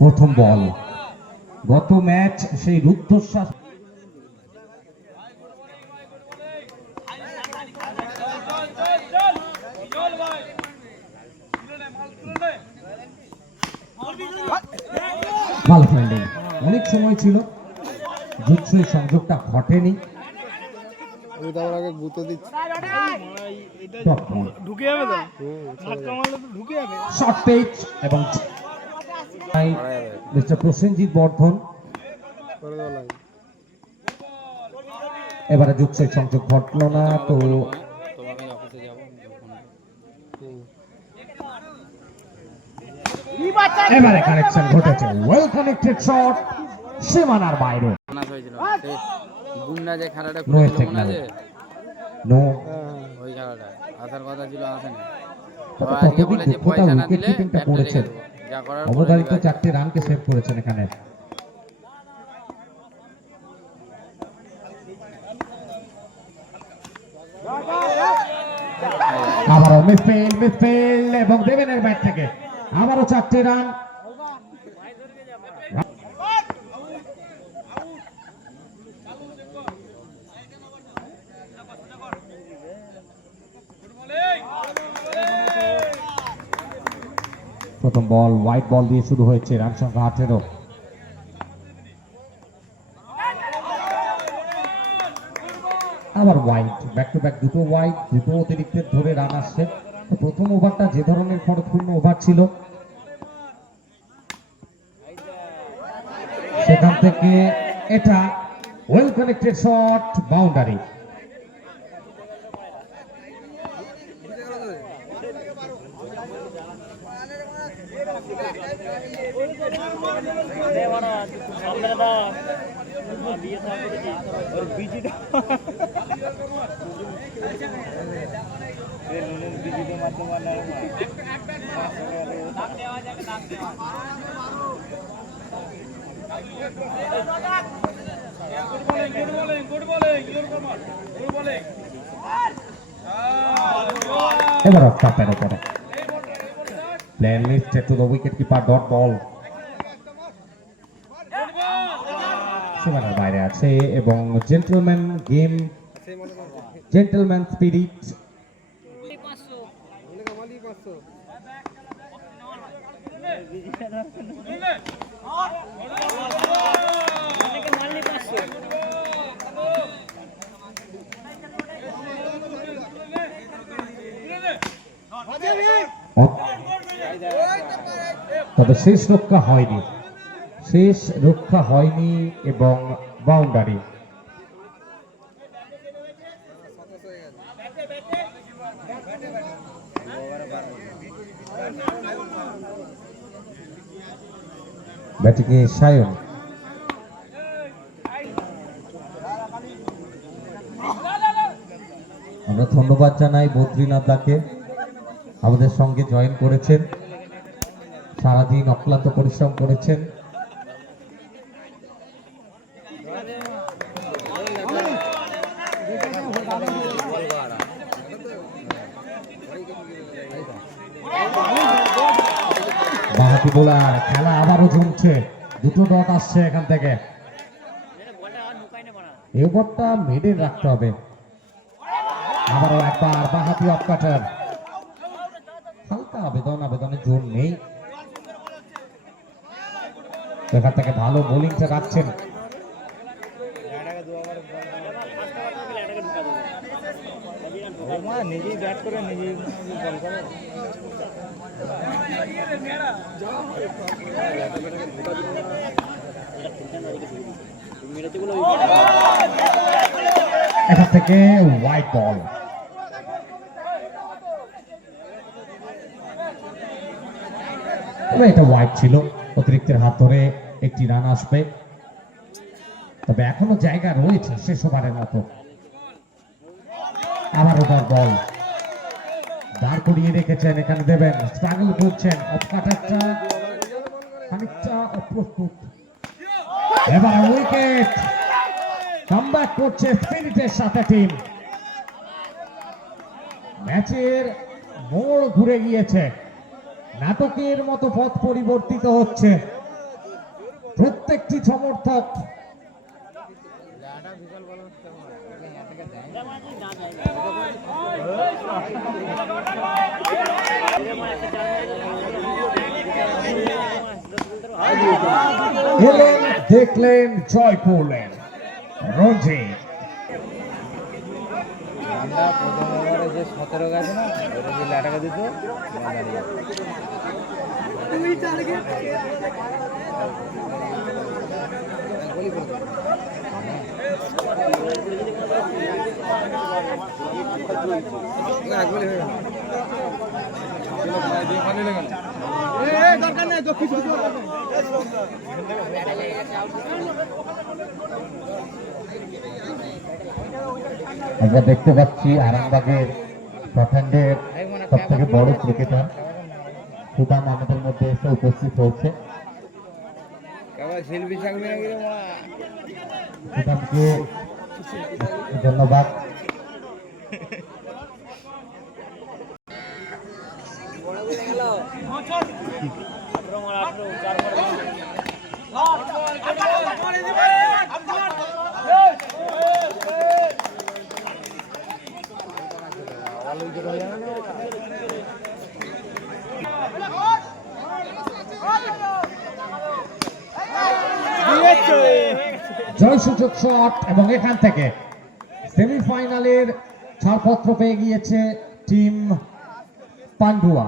প্রথম বল। গত ম্যাচ সেই রুদ্ধশ্বাস ভালো অনেক সময় ছিল জুৎসই সংযোগটা ঘটেনি। আমি তার আগে গুঁতো দিচ্ছি। ঢুকে যাবে তো? হুম, চলে ধাক্কা মারলে তো ঢুকে যাবে। শর্ট পেচ এবং মিস্টার প্রসেনজিৎ বর্ধন। করে দেওয়া লাগে এবারে জুৎসই সংযোগ ঘটলো না তো। এবারে কানেকশন ঘটেছে। ওয়েল কানেক্টেড শট সীমানার বাইরে। গুন্ডা যে খেলাটা করেছিল মনে আছে? নো ওই খেলাটা। আসার কথা ছিল আসেনি। তো আজকে বলে যে পয়সা না দিলে করেছেন। রেখে দেবো যা করার অবধারিত চারটি রানকে সেভ করেছেন এখানে। আবারও মিসফিল্ড মিসফিল্ড এবং দেবেনের ব্যাট থেকে। আবারও চারটি রান প্রথম বল হোয়াইট বল দিয়ে শুরু হয়েছে রান সংখ্যা আঠেরো। আবার হোয়াইট ব্যাক টু ব্যাক দুটো হোয়াইট দুটো অতিরিক্ত ধরে রান আসছে। প্রথম ওভারটা যে ধরনের খরচপূর্ণ ওভার ছিল, সেখান থেকে এটা ওয়েল কানেক্টেড শট বাউন্ডারি এবার অফ উপরে plain list to the wicketkeeper dot ball সীমানার বাইরে আছে এবং জেন্টলম্যান গেম জেন্টলম্যান স্পিরিট তবে শেষ রক্ষা হয়নি। শেষ রক্ষা হয়নি এবং বাউন্ডারি। ব্যাটিংয়ে সায়ন। আমরা ধন্যবাদ জানাই বদ্রীনাথ দাকে আমাদের সঙ্গে জয়েন করেছেন। সারাদিন অক্লান্ত পরিশ্রম করেছেন। বাহাতি বোলার খেলা আবারও জমছে দুটো ডট আসছে এখান থেকে। এই মেডেন রাখতে হবে। আবারও একবার বাহাতি অফ কাটার হালকা আবেদন, আবেদনের জোর নেই। এখান থেকে ভালো বোলিংটা রাখছেন এখান থেকে হোয়াইট বল তবে এটা হোয়াইট ছিল, অতিরিক্তের হাত ধরে একটি রান আসবে। তবে এখনও জায়গা রয়েছে শেষ ওভারের মতো। আবার ওটার বল। দাঁড় করিয়ে রেখেছেন, এখানে দেবেন। স্ট্রাগল করছেন খানিকটা অপ্রস্তুত। এবার উইকেট করছে স্পিরিটের সাথে টিম ম্যাচের মোড় ঘুরে গিয়েছে। নাটকের মতো পথ পরিবর্তিত হচ্ছে। প্রত্যেকটি সমর্থক এলেন দেখলেন জয় করলেন। রঞ্জিত। প্রথম যে সতেরো গেছে না ওটা আমরা দেখতে পাচ্ছি আরামবাগের প্রখণ্ডের সব থেকে বড় ক্রিকেটার সুদাম আমাদের মধ্যে এসে উপস্থিত হয়েছে। শিল্পী থাকবে নাকি রে জয়সূচক শট এবং এখান থেকে সেমিফাইনালের ছাড়পত্র পেয়ে গিয়েছে টিম পান্ডুয়া।